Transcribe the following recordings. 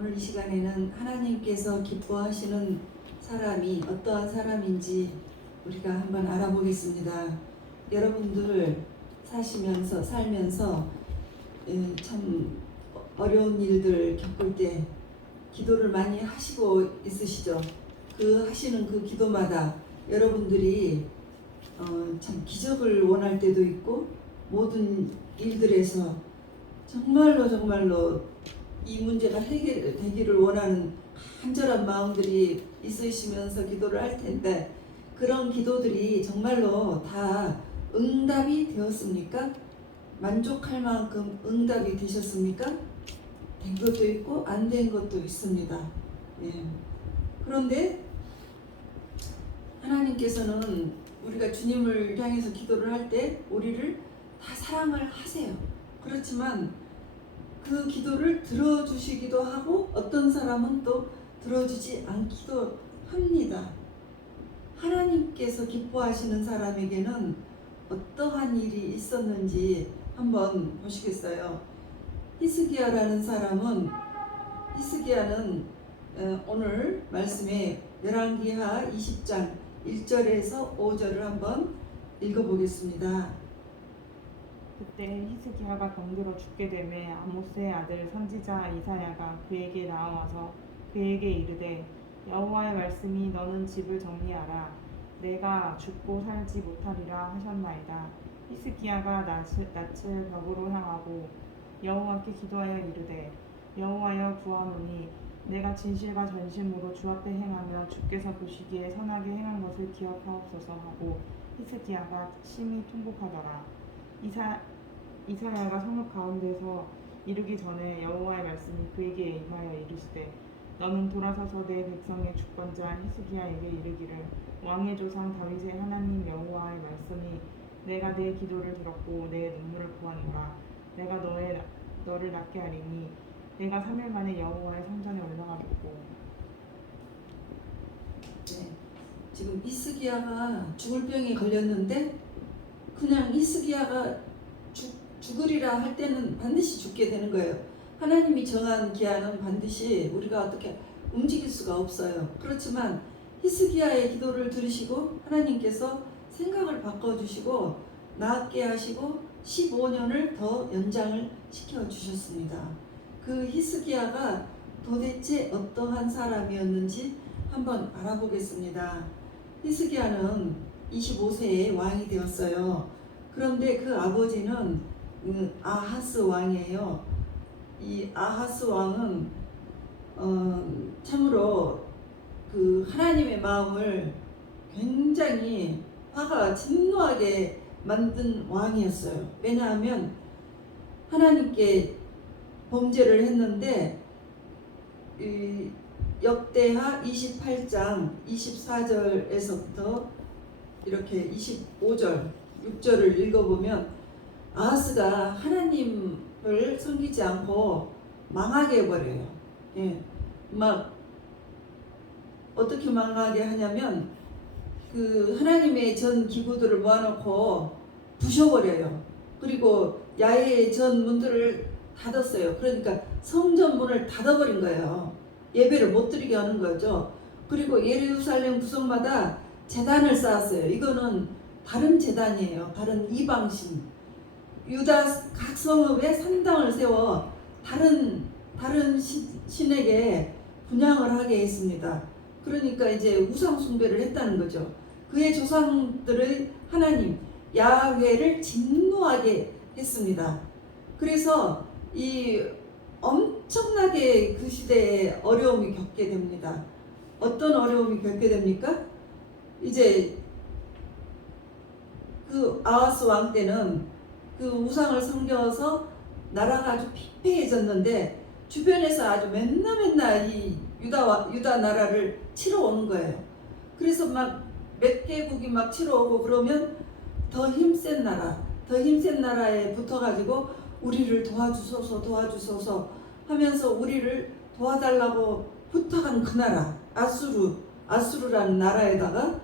오늘 이 시간에는 하나님께서 기뻐하시는 사람이 어떠한 사람인지 우리가 한번 알아보겠습니다. 여러분들 살면서 참 어려운 일들 겪을 때 기도를 많이 하시고 있으시죠? 하시는 그 기도마다 여러분들이 참 기적을 원할 때도 있고 모든 일들에서 정말로 이 문제가 해결되기를 원하는 간절한 마음들이 있으시면서 기도를 할 텐데 그런 기도들이 정말로 다 응답이 되었습니까? 만족할 만큼 응답이 되셨습니까? 된 것도 있고 안 된 것도 있습니다. 예. 그런데 하나님께서는 우리가 주님을 향해서 기도를 할 때 우리를 다 사랑을 하세요. 그렇지만 그 기도를 들어주시기도 하고 어떤 사람은 또 들어주지 않기도 합니다. 하나님께서 기뻐하시는 사람에게는 어떠한 일이 있었는지 한번 보시겠어요? 히스기야라는 사람은 히스기야는 오늘 말씀에 열왕기하 20장 1절에서 5절을 한번 읽어보겠습니다. 그때 히스기야가 병들어 죽게 되매 아모스의 아들 선지자 이사야가 그에게 나와서 그에게 이르되 여호와의 말씀이 너는 집을 정리하라 내가 죽고 살지 못하리라 하셨나이다. 히스기야가 낯을 벽으로 향하고 여호와께 기도하여 이르되 여호와여 구하노니 내가 진실과 전심으로 주 앞에 행하며 주께서 보시기에 선하게 행한 것을 기억하옵소서 하고 히스기야가 심히 통곡하더라. 이사야가 성읍 가운데서 이르기 전에 여호와의 말씀이 그에게 임하여 이르시되 너는 돌아서서 내 백성의 주권자 히스기야에게 이르기를 왕의 조상 다윗의 하나님 여호와의 말씀이 내가 내 기도를 들었고 내 눈물을 보았노라. 내가 너를 낫게 하리니 내가 3일 만에 여호와의 성전에 올라가겠고. 네. 지금 히스기야가 죽을 병에 걸렸는데 그냥 히스기야가 죽으리라 할 때는 반드시 죽게 되는 거예요. 하나님이 정한 기한은 반드시 우리가 어떻게 움직일 수가 없어요. 그렇지만 히스기야의 기도를 들으시고 하나님께서 생각을 바꿔주시고 낫게 하시고 15년을 더 연장을 시켜주셨습니다. 그 히스기야가 도대체 어떠한 사람이었는지 한번 알아보겠습니다. 히스기야는 25세에 왕이 되었어요. 그런데 그 아버지는 아하스 왕이에요. 이 아하스 왕은 참으로 그 하나님의 마음을 굉장히 화가 진노하게 만든 왕이었어요. 왜냐하면 하나님께 범죄를 했는데 역대하 28장 24절에서부터 이렇게 25절 6절을 읽어보면 아하스가 하나님을 섬기지 않고 망하게 해버려요. 예, 막 어떻게 망하게 하냐면 그 하나님의 전 기구들을 모아놓고 부셔버려요. 그리고 야외의 전 문들을 닫았어요. 그러니까 성전 문을 닫아버린 거예요. 예배를 못 드리게 하는 거죠. 그리고 예루살렘 구성마다 제단을 쌓았어요. 이거는 다른 제단이에요. 다른 이방신. 유다 각 성읍에 산당을 세워 다른 신에게 분향을 하게 했습니다. 그러니까 이제 우상 숭배를 했다는 거죠. 그의 조상들의 하나님 야훼를 진노하게 했습니다. 그래서 이 엄청나게 그 시대에 어려움이 겪게 됩니다. 어떤 어려움이 겪게 됩니까? 이제 그 아하스 왕 때는 그 우상을 섬겨서 나라가 아주 피폐해졌는데 주변에서 아주 맨날 이 유다 나라를 치러 오는 거예요. 그래서 막 몇 개국이 막 치러 오고 그러면 더 힘센 나라에 붙어가지고 우리를 도와주소서 하면서 우리를 도와달라고 부탁한 그 나라 아수르라는 나라에다가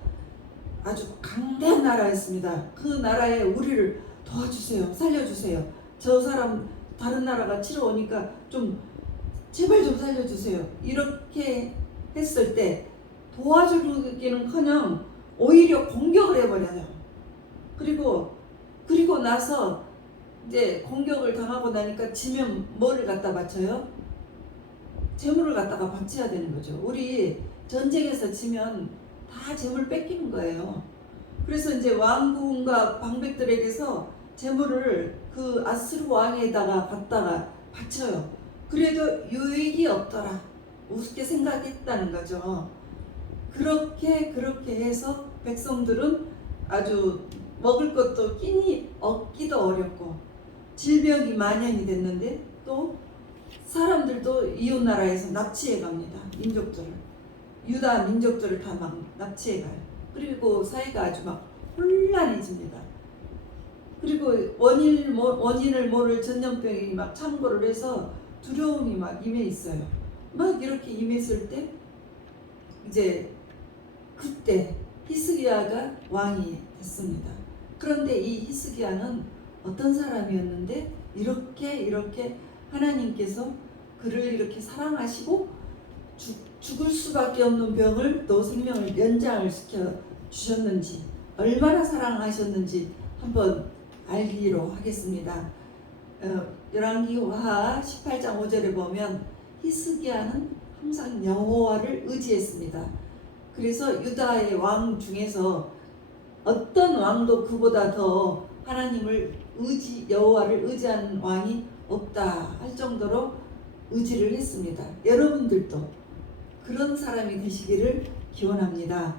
아주 강대한 나라였습니다. 그 나라에 우리를 도와주세요. 살려주세요. 저 사람 다른 나라가 치러 오니까 좀 제발 좀 살려주세요. 이렇게 했을 때 도와주기는커녕 오히려 공격을 해버려요. 그리고 나서 이제 공격을 당하고 나니까 지면 뭐를 갖다 바쳐요? 재물을 갖다가 바쳐야 되는 거죠. 우리 전쟁에서 지면 다 재물 뺏기는 거예요. 그래서 이제 왕궁과 방백들에게서 재물을 그 아스루 왕에다가 갖다가 바쳐요. 그래도 유익이 없더라. 우습게 생각했다는 거죠. 그렇게 해서 백성들은 아주 먹을 것도 끼니 얻기도 어렵고 질병이 만연이 됐는데 또 사람들도 이웃 나라에서 납치해 갑니다. 민족들을. 유다 민족들을 다 막 납치해 가요. 그리고 사이가 아주 막 혼란해집니다. 그리고 원인을 모를 전염병이 막 창궐을 해서 두려움이 막 임해 있어요. 막 이렇게 임했을 때 이제 그때 히스기야가 왕이 됐습니다. 그런데 이 히스기야는 어떤 사람이었는데 이렇게 하나님께서 그를 이렇게 사랑하시고 죽을 수밖에 없는 병을 또 생명을 연장을 시켜 주셨는지 얼마나 사랑하셨는지 한번 알기로 하겠습니다. 열왕기하 18장 5절에 보면 히스기야는 항상 여호와를 의지했습니다. 그래서 유다의 왕 중에서 어떤 왕도 그보다 더 하나님을 여호와를 의지하는 왕이 없다 할 정도로 의지를 했습니다. 여러분들도 그런 사람이 되시기를 기원합니다.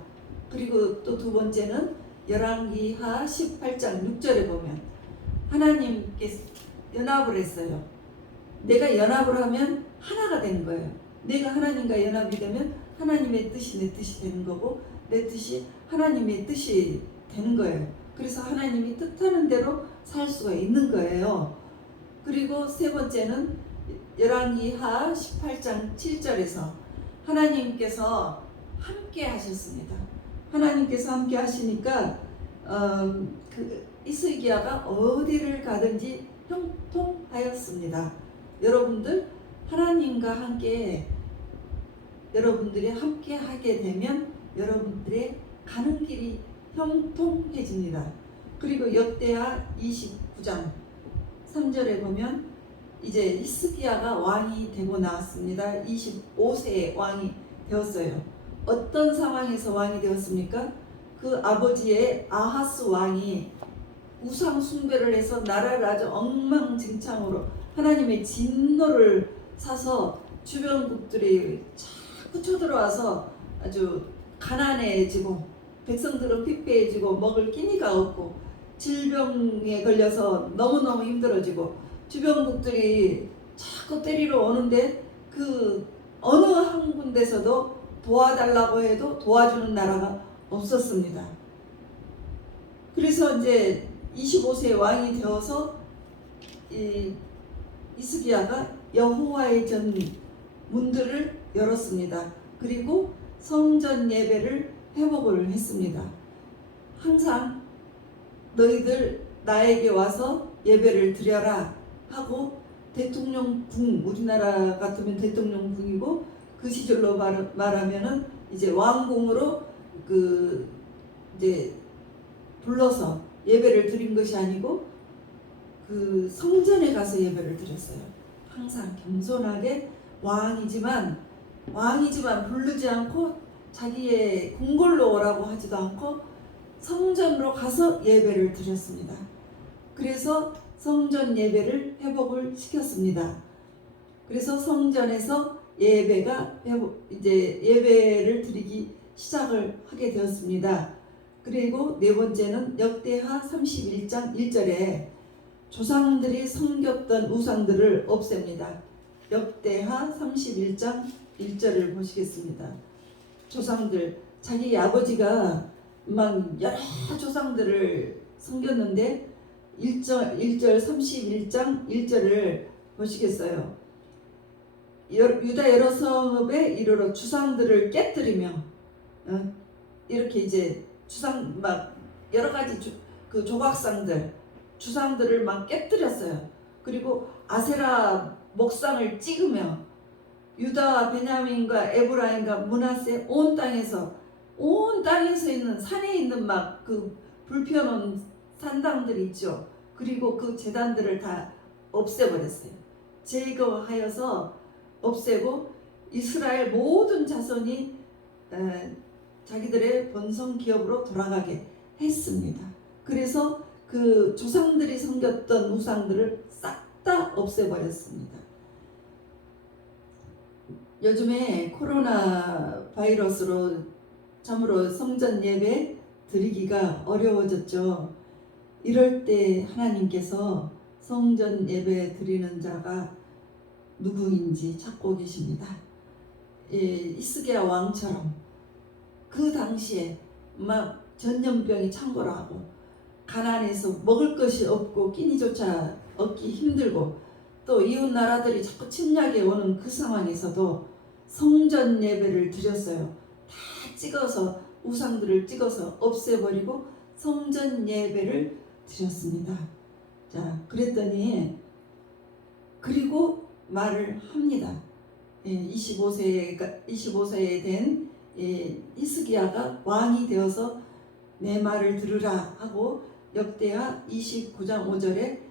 그리고 또 두 번째는 열왕기하 18장 6절에 보면 하나님께서 연합을 했어요. 내가 연합을 하면 하나가 되는 거예요. 내가 하나님과 연합이 되면 하나님의 뜻이 내 뜻이 되는 거고 내 뜻이 하나님의 뜻이 되는 거예요. 그래서 하나님이 뜻하는 대로 살 수가 있는 거예요. 그리고 세 번째는 열왕기하 18장 7절에서 하나님께서 함께 하셨습니다. 하나님께서 함께 하시니까 히스기야가 어디를 가든지 형통하였습니다. 여러분들 하나님과 함께 여러분들이 함께 하게 되면 여러분들의 가는 길이 형통해집니다. 그리고 역대하 29장 3절에 보면 이제 히스기야가 왕이 되고 나왔습니다. 25세의 왕이 되었어요. 어떤 상황에서 왕이 되었습니까? 그 아버지의 아하스 왕이 우상 숭배를 해서 나라를 아주 엉망진창으로 하나님의 진노를 사서 주변국들이 자꾸 쳐들어와서 아주 가난해지고 백성들은 피폐해지고 먹을 끼니가 없고 질병에 걸려서 너무너무 힘들어지고 주변국들이 자꾸 때리러 오는데 그 어느 한 군데서도 도와달라고 해도 도와주는 나라가 없었습니다. 그래서 이제 25세 왕이 되어서 히스기야가 여호와의 전 문들을 열었습니다. 그리고 성전 예배를 회복을 했습니다. 항상 너희들 나에게 와서 예배를 드려라 하고 대통령궁, 우리나라 같으면 대통령궁이고 그 시절로 말하면은 이제 왕궁으로 이제 불러서 예배를 드린 것이 아니고 그 성전에 가서 예배를 드렸어요. 항상 겸손하게 왕이지만 부르지 않고 자기의 궁궐로 오라고 하지도 않고 성전으로 가서 예배를 드렸습니다. 그래서 성전 예배를 회복을 시켰습니다. 그래서 성전에서 이제 예배를 드리기 시작을 하게 되었습니다. 그리고 네 번째는 역대하 31장 1절에 조상들이 섬겼던 우상들을 없앱니다. 역대하 31장 1절을 보시겠습니다. 조상들, 자기 아버지가 막 여러 조상들을 섬겼는데 1절 31장 1절을 보시겠어요. 유다 여러 성읍에 이르러 주상들을 깨뜨리며 이렇게 이제 주상 막 여러 가지 그 조각상들 주상들을 막 깨뜨렸어요. 그리고 아세라 목상을 찍으며 유다와 베냐민과 에브라임과 므낫세 온 땅에서 있는 산에 있는 막 그 불펴놓은 산당들이 있죠. 그리고 그 제단들을 다 없애버렸어요. 제거하여서 없애고 이스라엘 모든 자손이 자기들의 본성 기업으로 돌아가게 했습니다. 그래서 그 조상들이 섬겼던 우상들을 싹 다 없애버렸습니다. 요즘에 코로나 바이러스로 참으로 성전 예배 드리기가 어려워졌죠. 이럴 때 하나님께서 성전 예배 드리는 자가 누구인지 찾고 계십니다. 히스기야 왕처럼 그 당시에 막 전염병이 창궐하고 가난해서 먹을 것이 없고 끼니조차 얻기 힘들고 또 이웃 나라들이 자꾸 침략해 오는 그 상황에서도 성전 예배를 드렸어요. 다 찍어서 우상들을 찍어서 없애버리고 성전 예배를 드렸습니다. 자, 그랬더니 그리고 말을 합니다. 25세에 된 히스기야가 왕이 되어서 내 말을 들으라 하고 역대하 29장 5절에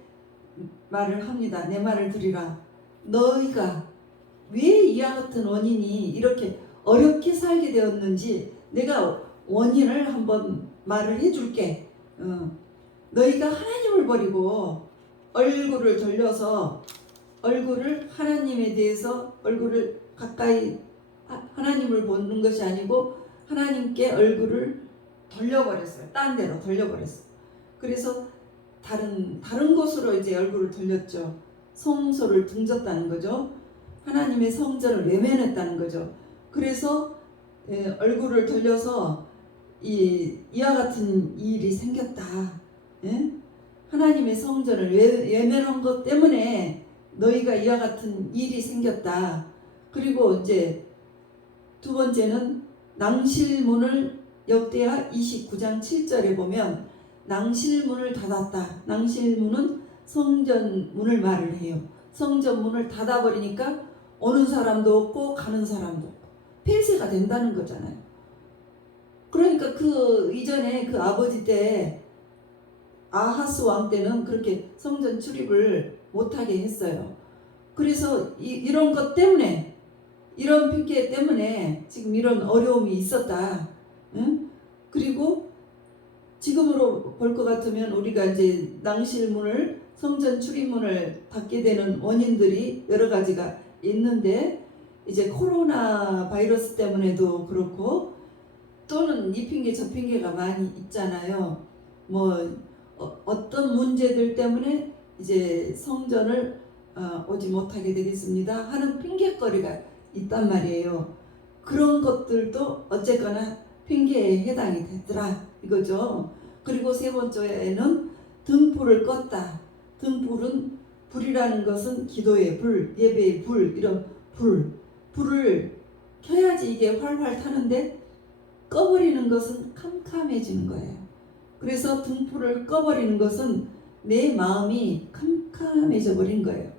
말을 합니다. 내 말을 들으라. 너희가 왜 이와 같은 원인이 이렇게 어렵게 살게 되었는지 내가 원인을 한번 말을 해줄게. 너희가 하나님을 버리고 얼굴을 돌려서 얼굴을 하나님에 대해서 얼굴을 가까이 하나님을 보는 것이 아니고 하나님께 얼굴을 돌려버렸어요. 딴 데로 돌려버렸어요. 그래서 다른 곳으로 이제 얼굴을 돌렸죠. 성소를 등졌다는 거죠. 하나님의 성전을 외면했다는 거죠. 그래서 얼굴을 돌려서 이와 같은 일이 생겼다. 하나님의 성전을 외면한 것 때문에 너희가 이와 같은 일이 생겼다. 그리고 이제 두 번째는 낭실문을 역대하 29장 7절에 보면 낭실문을 닫았다. 낭실문은 성전문을 말을 해요. 성전문을 닫아버리니까 오는 사람도 없고 가는 사람도 없고 폐쇄가 된다는 거잖아요. 그러니까 그 이전에 그 아버지 때 아하스 왕 때는 그렇게 성전 출입을 못하게 했어요. 그래서 이런 것 때문에 이런 핑계 때문에 지금 이런 어려움이 있었다. 그리고 지금으로 볼 것 같으면 우리가 이제 낭실문을 성전 출입문을 닫게 되는 원인들이 여러 가지가 있는데 이제 코로나 바이러스 때문에도 그렇고 또는 이 핑계 저 핑계가 많이 있잖아요. 뭐 어떤 문제들 때문에 이제 성전을 오지 못하게 되겠습니다 하는 핑계거리가 있단 말이에요. 그런 것들도 어쨌거나 핑계에 해당이 되더라 이거죠. 그리고 세 번째는 등불을 껐다. 등불은 불이라는 것은 기도의 불, 예배의 불, 이런 불을 켜야지 이게 활활 타는데 꺼버리는 것은 캄캄해지는 거예요. 그래서 등불을 꺼버리는 것은 내 마음이 캄캄해져 버린 거예요.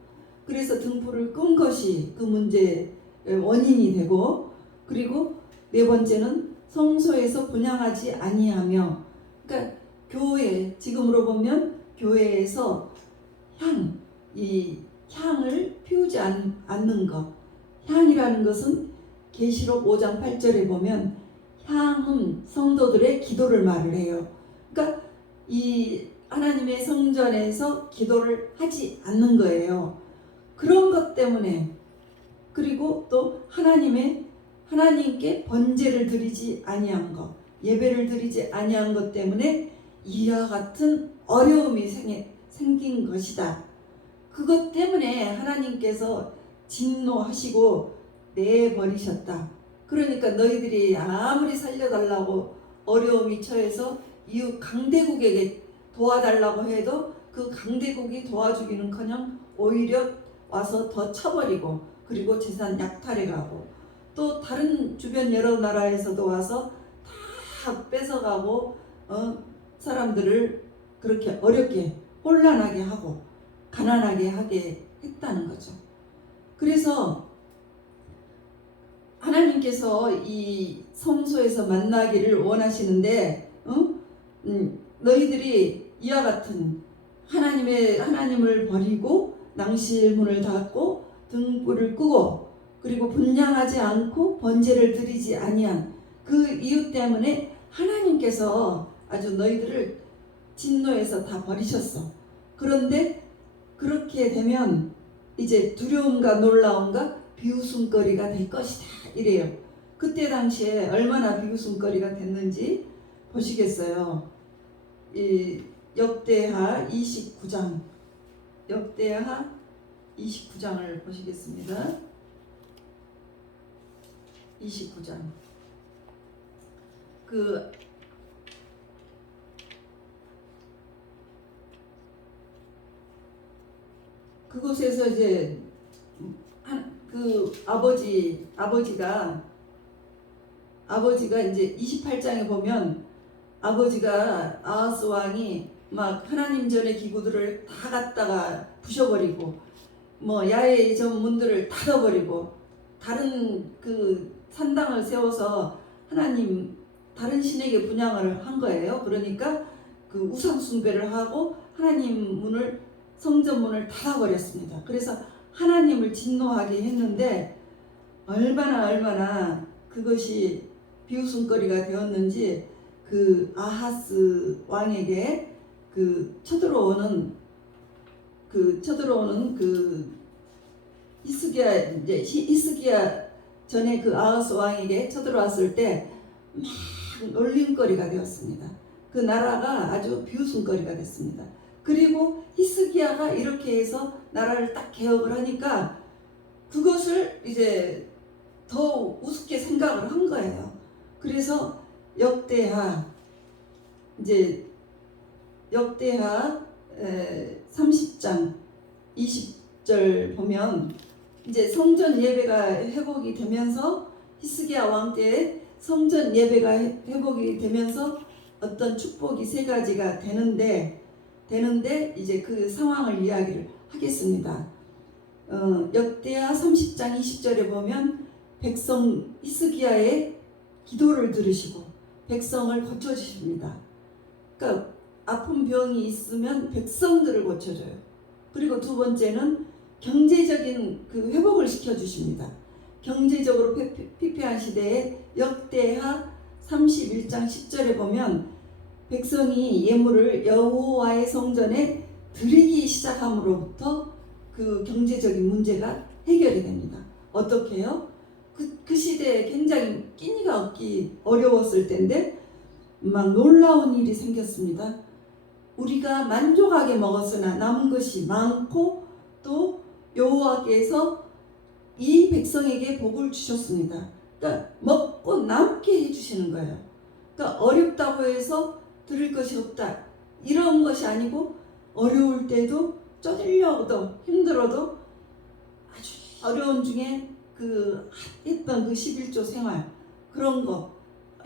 그래서 등불을 끈 것이 그 문제의 원인이 되고, 그리고 네 번째는 성소에서 분향하지 아니하며, 그러니까 교회, 지금으로 보면 교회에서 이 향을 피우지 않는 것. 향이라는 것은 계시록 5장 8절에 보면 향은 성도들의 기도를 말을 해요. 그러니까 이 하나님의 성전에서 기도를 하지 않는 거예요. 그런 것 때문에, 그리고 또 하나님께 번제를 드리지 아니한 것, 예배를 드리지 아니한 것 때문에 이와 같은 어려움이 생긴 것이다. 그것 때문에 하나님께서 진노하시고 내버리셨다. 그러니까 너희들이 아무리 살려달라고 어려움이 처해서 이웃 강대국에게 도와달라고 해도 그 강대국이 도와주기는커녕 오히려 와서 더 쳐버리고, 그리고 재산 약탈해가고, 또 다른 주변 여러 나라에서도 와서 다 뺏어가고 사람들을 그렇게 어렵게 혼란하게 하고 가난하게 하게 했다는 거죠. 그래서 하나님께서 이 성소에서 만나기를 원하시는데, 너희들이 이와 같은 하나님을 버리고 낭실 문을 닫고 등불을 끄고 그리고 분향하지 않고 번제를 드리지 아니한 그 이유 때문에 하나님께서 아주 너희들을 진노해서 다 버리셨어. 그런데 그렇게 되면 이제 두려움과 놀라움과 비웃음거리가 될 것이다 이래요. 그때 당시에 얼마나 비웃음거리가 됐는지 보시겠어요. 이 역대하 29장 역대하 29장을 보시겠습니다. 29장 그곳에서 이제 아버지가 이제 28장에 보면 아버지가 아하스 왕이 막 하나님 전의 기구들을 다 갖다가 부셔버리고 뭐 야외 전 문들을 닫아버리고 다른 그 산당을 세워서 다른 신에게 분향을 한 거예요. 그러니까 그 우상 숭배를 하고 하나님 성전 문을 닫아버렸습니다. 그래서 하나님을 진노하게 했는데 얼마나 그것이 비웃음거리가 되었는지 그 아하스 왕에게 쳐들어오는 히스기야 전에 그 아하스 왕에게 쳐들어왔을 때 막 놀림거리가 되었습니다. 그 나라가 아주 비웃음거리가 됐습니다. 그리고 히스기야가 이렇게 해서 나라를 딱 개혁을 하니까 그것을 이제 더 우습게 생각을 한 거예요. 그래서 역대하 30장 20절 보면 이제 성전 예배가 회복이 되면서 히스기야 왕 때에 성전 예배가 회복이 되면서 어떤 축복이 세 가지가 되는데 이제 그 상황을 이야기를 하겠습니다. 역대하 30장 20절에 보면 백성 히스기야의 기도를 들으시고 백성을 고쳐주십니다. 그러니까 아픈 병이 있으면 백성들을 고쳐줘요. 그리고 두 번째는 경제적인 그 회복을 시켜주십니다. 경제적으로 피폐한 시대에 역대하 31장 10절에 보면 백성이 예물을 여호와의 성전에 드리기 시작함으로부터 그 경제적인 문제가 해결이 됩니다. 어떻게 해요? 그 시대에 굉장히 끼니가 얻기 어려웠을 텐데 막 놀라운 일이 생겼습니다. 우리가 만족하게 먹었으나 남은 것이 많고 또 여호와께서 이 백성에게 복을 주셨습니다. 그러니까 먹고 남게 해주시는 거예요. 그러니까 어렵다고 해서 드릴 것이 없다 이런 것이 아니고 어려울 때도 쪼들려도 힘들어도 아주 어려운 중에 했던 그 11조 생활 그런 거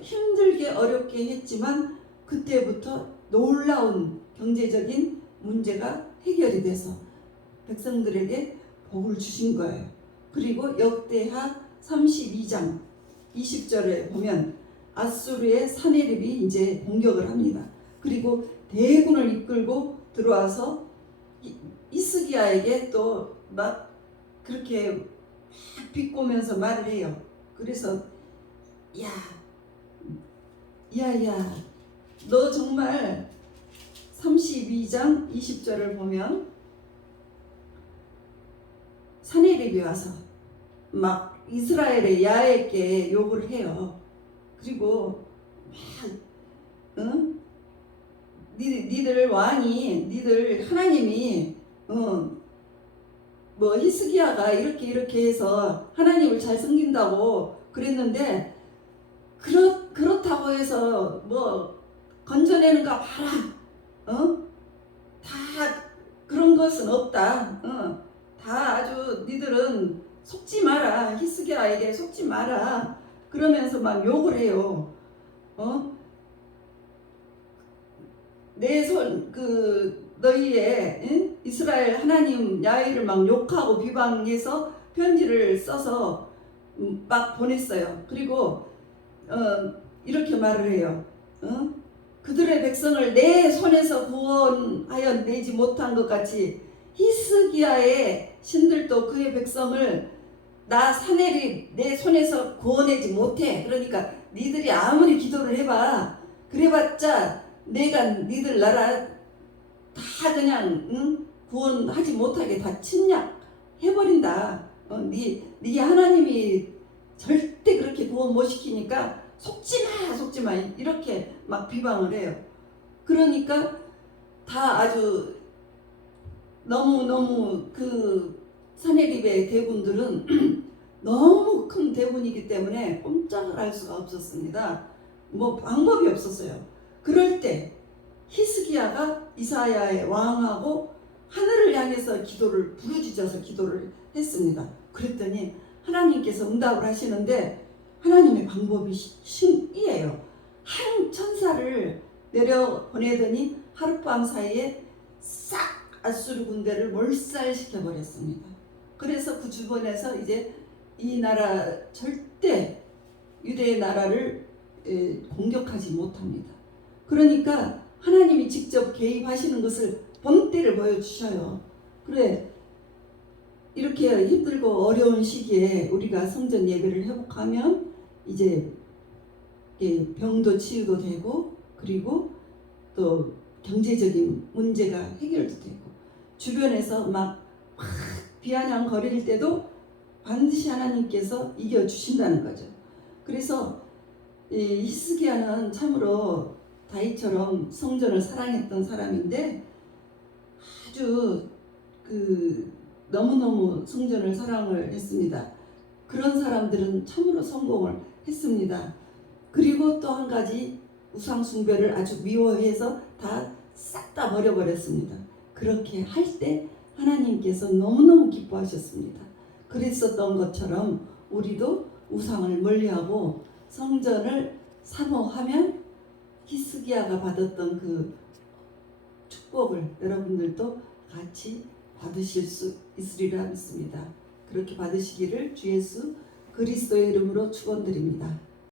힘들게 어렵게 했지만 그때부터 놀라운 경제적인 문제가 해결이 돼서 백성들에게 복을 주신 거예요. 그리고 역대하 32장 20절에 보면 아수르의 사네립이 이제 공격을 합니다. 그리고 대군을 이끌고 들어와서 히스기야에게 또 막 그렇게 막 비꼬면서 말을 해요. 그래서 야야야 너 정말 32장 20절을 보면 사네립이 와서 막 이스라엘의 야에게 욕을 해요. 그리고 막 니들 왕이 니들 하나님이 뭐 히스기야가 이렇게 해서 하나님을 잘 섬긴다고 그랬는데 그렇다고 해서 뭐 건져내는가 봐라. 다 그런 것은 없다. 다 아주 니들은 속지 마라. 히스기야에게 속지 마라. 그러면서 막 욕을 해요. 너희의 이스라엘 하나님 야훼를 막 욕하고 비방해서 편지를 써서 막 보냈어요. 그리고 이렇게 말을 해요. 그들의 백성을 내 손에서 구원하여 내지 못한 것 같이 히스기야의 신들도 그의 백성을 나 사내리 내 손에서 구원하지 못해. 그러니까 니들이 아무리 기도를 해봐, 그래봤자 내가 니들 나라 다 그냥 구원하지 못하게 다 침략해버린다. 네 하나님이 절대 그렇게 구원 못 시키니까 속지 마 이렇게 막 비방을 해요. 그러니까 다 아주 너무 그 사내립의 대군들은 너무 큰 대군이기 때문에 꼼짝을 할 수가 없었습니다. 뭐 방법이 없었어요. 그럴 때 히스기야가 이사야의 왕하고 하늘을 향해서 기도를 부르짖어서 기도를 했습니다. 그랬더니 하나님께서 응답을 하시는데 하나님의 방법이 신이에요. 한 천사를 내려 보내더니 하룻밤 사이에 싹 아수르 군대를 몰살시켜 버렸습니다. 그래서 그 주변에서 이제 이 나라 절대 유대의 나라를 공격하지 못합니다. 그러니까 하나님이 직접 개입하시는 것을 본때를 보여주셔요. 그래, 이렇게 힘들고 어려운 시기에 우리가 성전 예배를 회복하면 이제 병도 치유도 되고, 그리고 또 경제적인 문제가 해결도 되고, 주변에서 막 비아냥거릴 때도 반드시 하나님께서 이겨주신다는 거죠. 그래서 이 히스기야는 참으로 다윗처럼 성전을 사랑했던 사람인데 아주 너무너무 성전을 사랑을 했습니다. 그런 사람들은 참으로 성공을 했습니다. 그리고 또 한 가지 우상 숭배를 아주 미워해서 싹 다 버려버렸습니다. 그렇게 할 때 하나님께서 너무너무 기뻐하셨습니다. 그랬었던 것처럼 우리도 우상을 멀리하고 성전을 사모하면 히스기야가 받았던 그 축복을 여러분들도 같이 받으실 수 있으리라 믿습니다. 그렇게 받으시기를 주 예수 그리스도의 이름으로 축원드립니다.